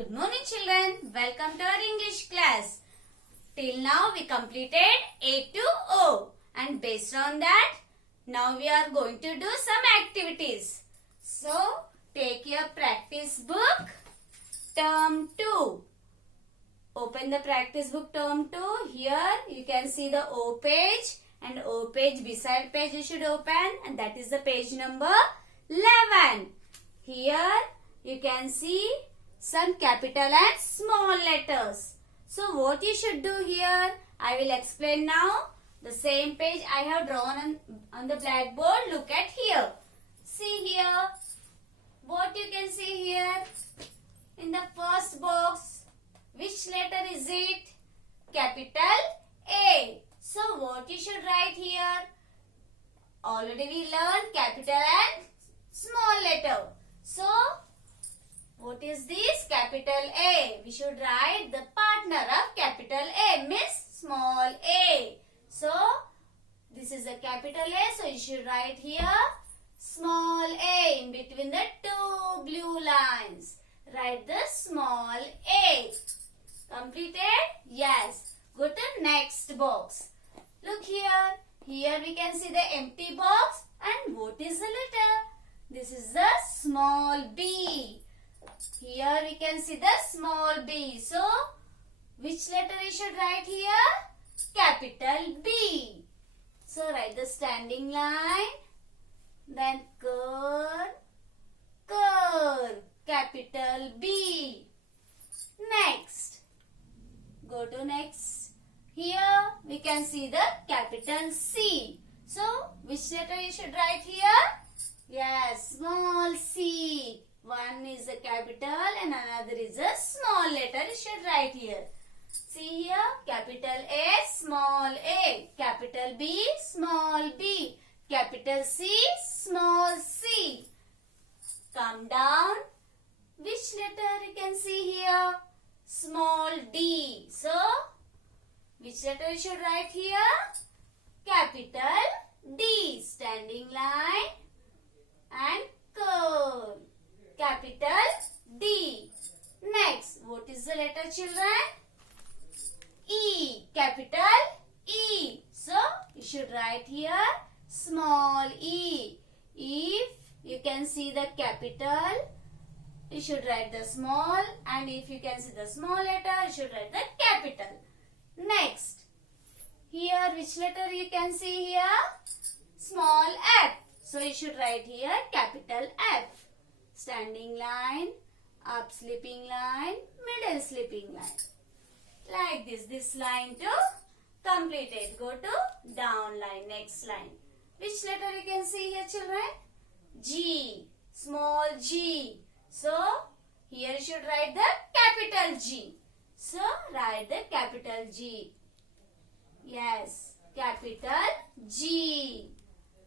Good morning children, welcome to our English class. Till now we completed A to O and based on that now we are going to do some activities. So take your practice book term 2. Open the practice book term 2. Here you can see the O page and O page beside page you should open and that is the page number 11. Here you can see some capital and small letters. So what you should do here, I will explain now. The same page I have drawn on the blackboard. Look at here. See here. What you can see here? In the first box, which letter is it? Capital A. So what you should write here? Already we learned capital and small letter. So what is this? Capital A. We should write the partner of capital A, means small a. So, this is a capital A. So, you should write here small a in between the two blue lines. Write the small a. Completed? Yes. Go to next box. Look here. Here we can see the empty box. And what is the letter? This is the small b. Here we can see the small b. So, which letter we should write here? Capital B. So, write the standing line. Then curve, curve. Capital B. Next. Go to next. Here we can see the capital C. So, which letter you should write here? Yes, small c. One is a capital and another is a small letter. You should write here. See here, capital A, small a. Capital B, small b. Capital C, small c. Come down. Which letter you can see here? Small d. So, which letter you should write here? Capital D. Standing line and curve. Capital D. Next, what is the letter, children? E. Capital E. So, you should write here small e. If you can see the capital, you should write the small, and if you can see the small letter, you should write the capital. Next, here which letter you can see here? Small f. So, you should write here capital F. Standing line, up slipping line, middle slipping line. Like this line to completed. Go to down line, next line. Which letter you can see here, children? G, small g. So, here you should write the capital G. So, write the capital G. Yes, capital G.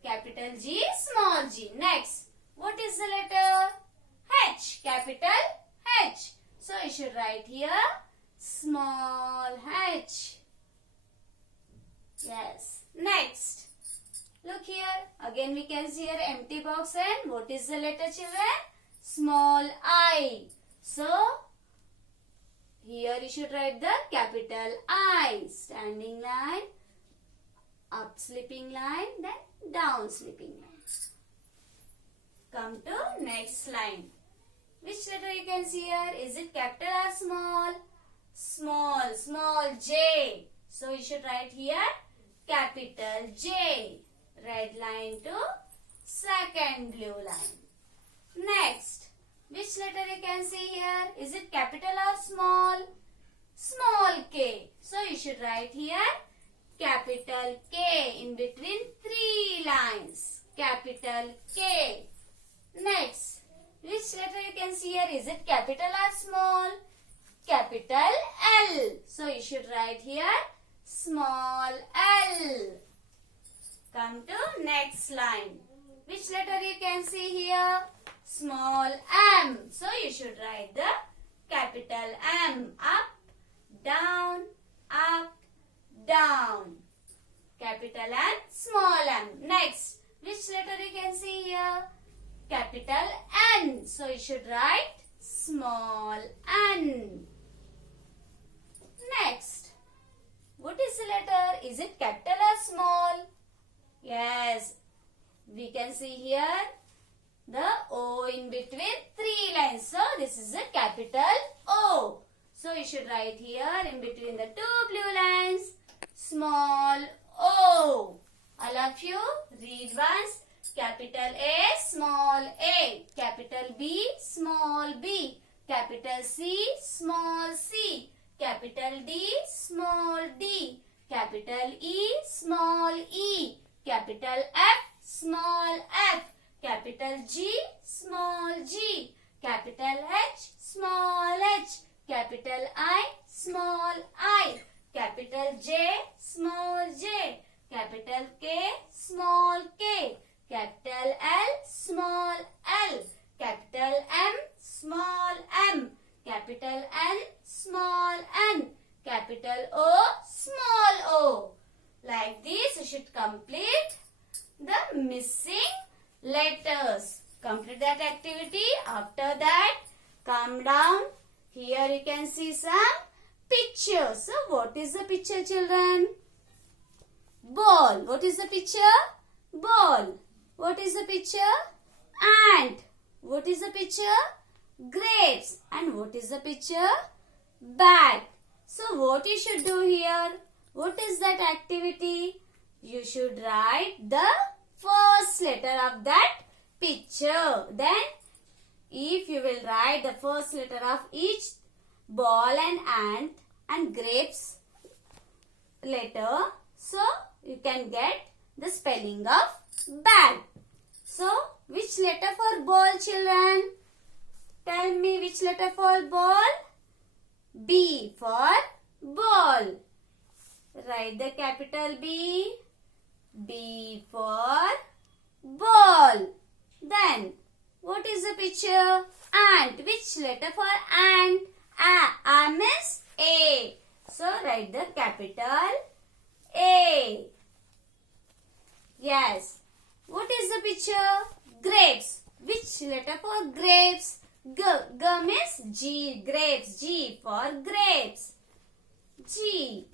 Capital G, small g. Next, what is the letter? H, capital H. So, you should write here small h. Yes. Next, look here. Again we can see here empty box and what is the letter, children? Small I. So, here you should write the capital I. Standing line, up slipping line, then down slipping line. Come to next line. Which letter you can see here? Is it capital or small? Small, small j. So you should write here capital J. Red line to second blue line. Next, which letter you can see here? Is it capital or small? Small k. So you should write here capital K in between three lines. Capital K. Next, which letter you can see here? Is it capital or small? Capital L. So you should write here small l. Come to next line. Which letter you can see here? Small m. So you should write the capital M. Up, down, up, down. Capital and small m. Next, which letter you can see here? Capital N. So you should write small n. Is it capital or small? Yes. We can see here the O in between three lines. So this is a capital O. So you should write here in between the two blue lines small O. All of you read once. Capital A, small a. Capital B, small b. Capital C, small c. Capital D, small d. Capital E, small e. Capital F, small f. Capital G, small g. Capital H, small h. Capital I, small I. Capital J, small j. Capital K, small k. Capital L, small l. Capital M, small m. Capital N, small n. Capital O, small o. Like this, you should complete the missing letters. Complete that activity. After that, come down. Here you can see some pictures. So, what is the picture, children? Ball. What is the picture? Ball. What is the picture? Ant. What is the picture? Grapes. And what is the picture? Bag. So what you should do here? What is that activity? You should write the first letter of that picture. Then if you will write the first letter of each ball and ant and grapes letter, so you can get the spelling of bag. So which letter for ball, children? Tell me which letter for ball? B for ball. Write the capital B. B for ball. Then what is the picture? Ant. Which letter for ant? A means A. So write the capital A. Yes. What is the picture? Grapes. Which letter for grapes? G. G means G. Grapes. G for grapes. G.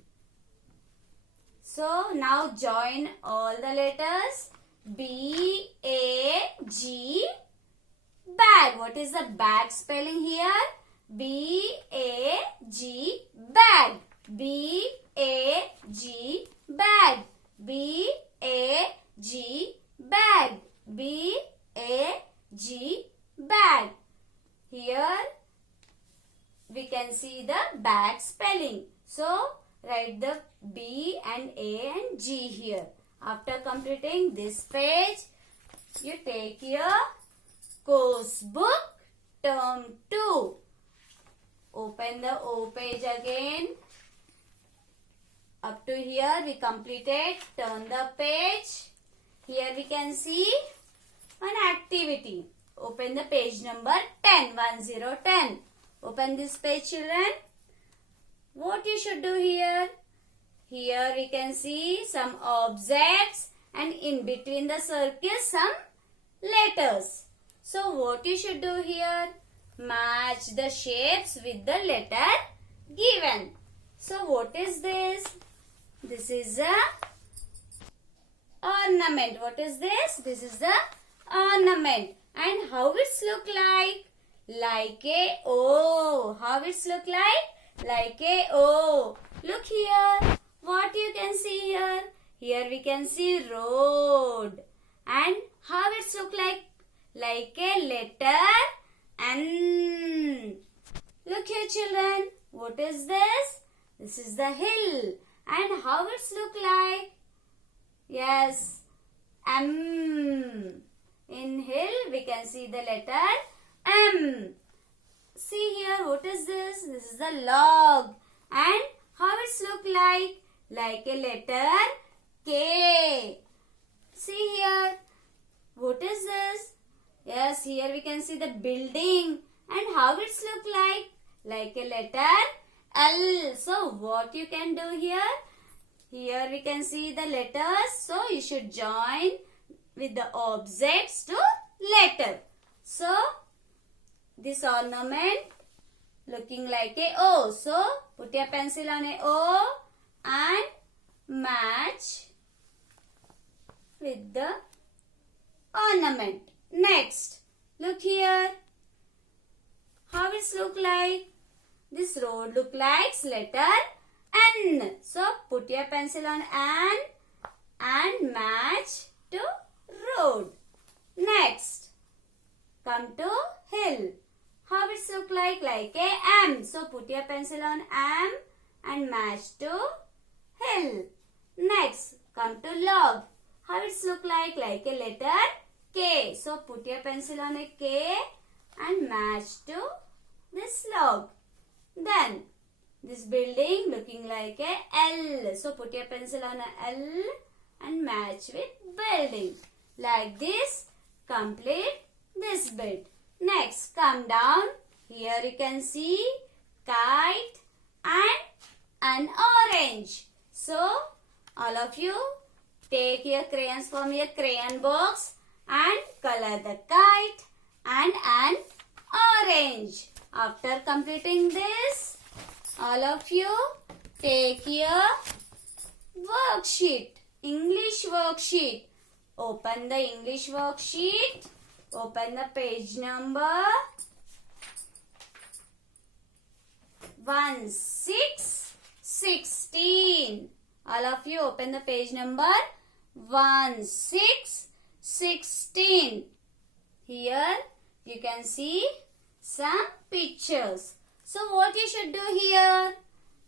So now join all the letters. B, A, G. Bag. What is the bag spelling here? B, A, G. Bag. B, A, G. Bag. B, A, G. Bag. B, A, G. Bag. Here we can see the bag spelling. So write the B and A and G here. After completing this page, you take your course book term 2. Open the O page again. Up to here we completed. Turn the page. Here we can see one activity. Open the page number 10. 10. Open this page, children. What you should do here? Here we can see some objects and in between the circles some letters. So what you should do here? Match the shapes with the letter given. So what is this? This is a ornament. What is this? This is the ornament. And how it's look like? Like a O. How it's look like? Like a O. Look here. What you can see here? Here we can see road. And how it's look like? Like a letter N. Look here, children. What is this? This is the hill. And how it's look like? Yes, M. In hill, we can see the letter M. See here, what is this? This is the log. And how it's look like? Like a letter K. See here, what is this? Yes, here we can see the building. And how it's look like? Like a letter L. So, what you can do here? Here we can see the letters. So, you should join with the objects to letter. So, this ornament looking like a O. So, put your pencil on a O and match with the ornament. Next, look here. How it's look like? This road look like letter N. So put your pencil on N and match to road. Next, come to hill. How it look like a M. So put your pencil on M and match to hill. Next, come to log. How it look like a letter K. So put your pencil on a K and match to this log. Then this building looking like a L. So put your pencil on a L and match with building. Like this, complete this bit. Next, come down. Here you can see kite and an orange. So, all of you take your crayons from your crayon box and color the kite and an orange. After completing this, all of you take your worksheet, English worksheet. Open the English worksheet. Open the page number 1616. All of you open the page number 1616. Here you can see some pictures. So what you should do here?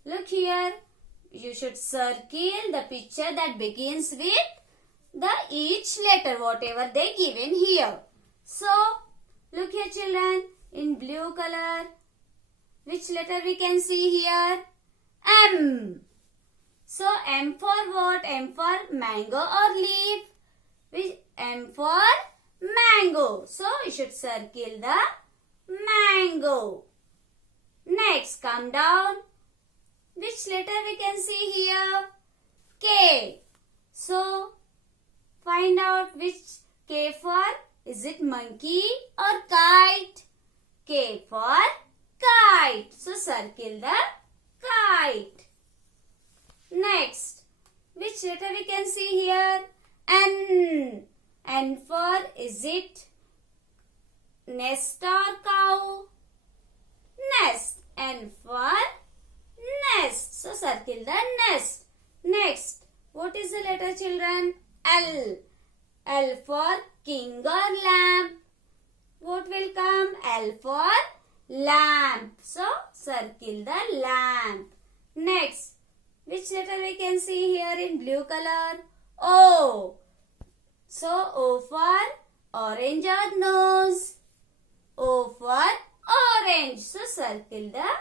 Look here. You should circle the picture that begins with the each letter, whatever they given here. So, look here children, in blue color, which letter we can see here? M. So, M for what? M for mango or leaf. M for mango. So, you should circle the mango. Next, come down. Which letter we can see here? K. So, find out which K for. Is it monkey or kite? K for kite. So, circle the kite. Next, which letter we can see here? N. N for, is it nest or cow? Nest. N for nest. So, circle the nest. Next, what is the letter children? L. L for king or lamp. What will come? L for lamp. So, circle the lamp. Next, which letter we can see here in blue color? O. So, O for orange or nose. O for orange. So, circle the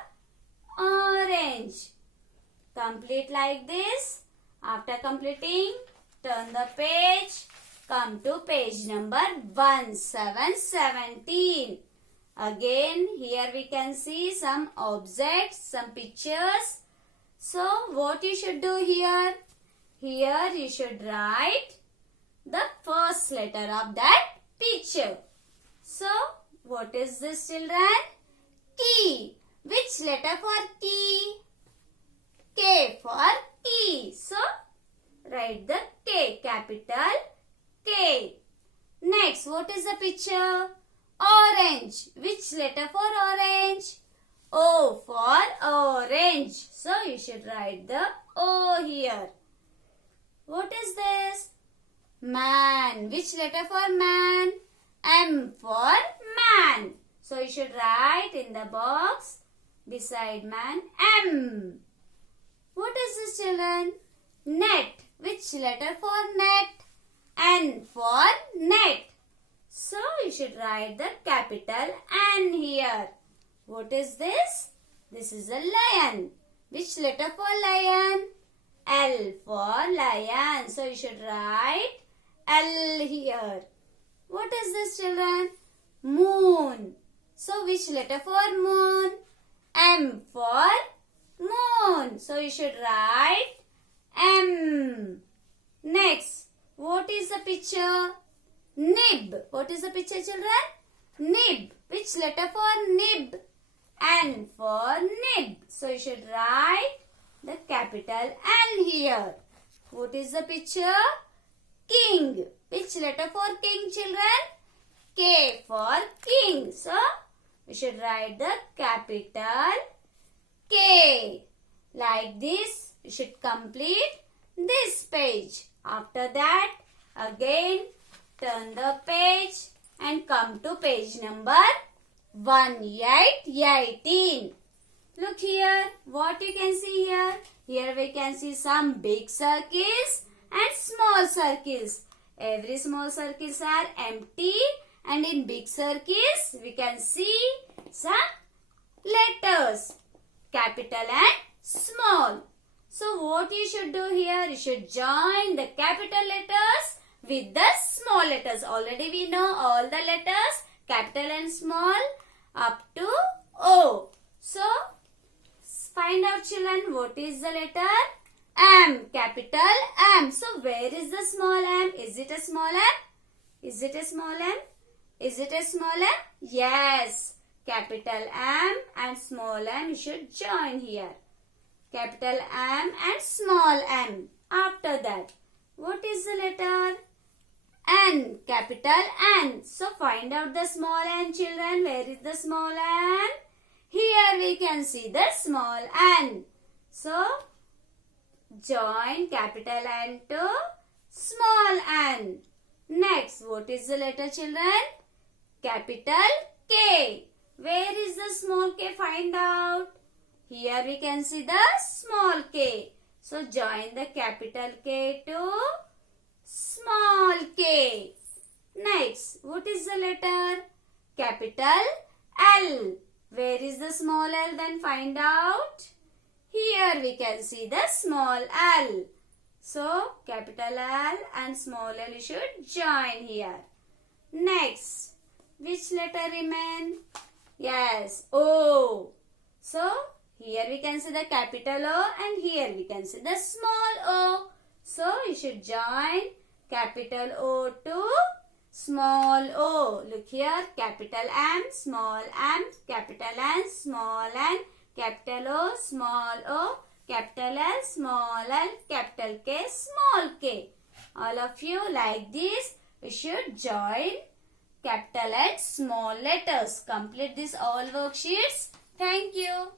orange. Complete like this. After completing, turn the page. Come to page number 1717. Again, here we can see some objects, some pictures. So, what you should do here? Here you should write the first letter of that picture. So, what is this children? Key. Which letter for key? K for key. So, write the K, capital K. Next, what is the picture? Orange. Which letter for orange? O for orange. So, you should write the O here. What is this? Man. Which letter for man? M for man. So, you should write in the box beside man M. What is this children? Net. Which letter for net? N for net. So, you should write the capital N here. What is this? This is a lion. Which letter for lion? L for lion. So, you should write L here. What is this children? Moon. So, which letter for moon? M for moon. So, you should write M. Next, what is the picture? Nib. What is the picture children? Nib. Which letter for nib? N for nib. So, you should write the capital N here. What is the picture? King. Which letter for king, children? K for king. So, we should write the capital K. Like this, we should complete this page. After that, again, turn the page and come to page number 18. Look here, what you can see here? Here we can see some big circles and small circles. Every small circles are empty, and in big circles we can see some letters, capital and small. So what you should do here? You should join the capital letters with the small letters. Already we know all the letters, capital and small, up to O. So find out, children, what is the letter? M, capital M. So where is the small m? Is it a small m? Is it a small m? Is it a small m? Yes. Capital M and small m you should join here. Capital M and small m. After that, what is the letter? N, capital N. So find out the small n, children. Where is the small n? Here we can see the small n. So join capital N to small n. Next, what is the letter, children? Capital K. Where is the small k? Find out. Here we can see the small k. So join the capital K to small k. Next, what is the letter? Capital L. Where is the small l? Then find out. Here we can see the small l. So capital L and small l you should join here. Next, which letter remain? Yes, O. So here we can see the capital O and here we can see the small o. So you should join capital O to small o. Look here, capital M, capital N, small n, capital O, small o, capital L, small l, capital K, small k. All of you like this, you should join capital and small letters. Complete this all worksheets. Thank you.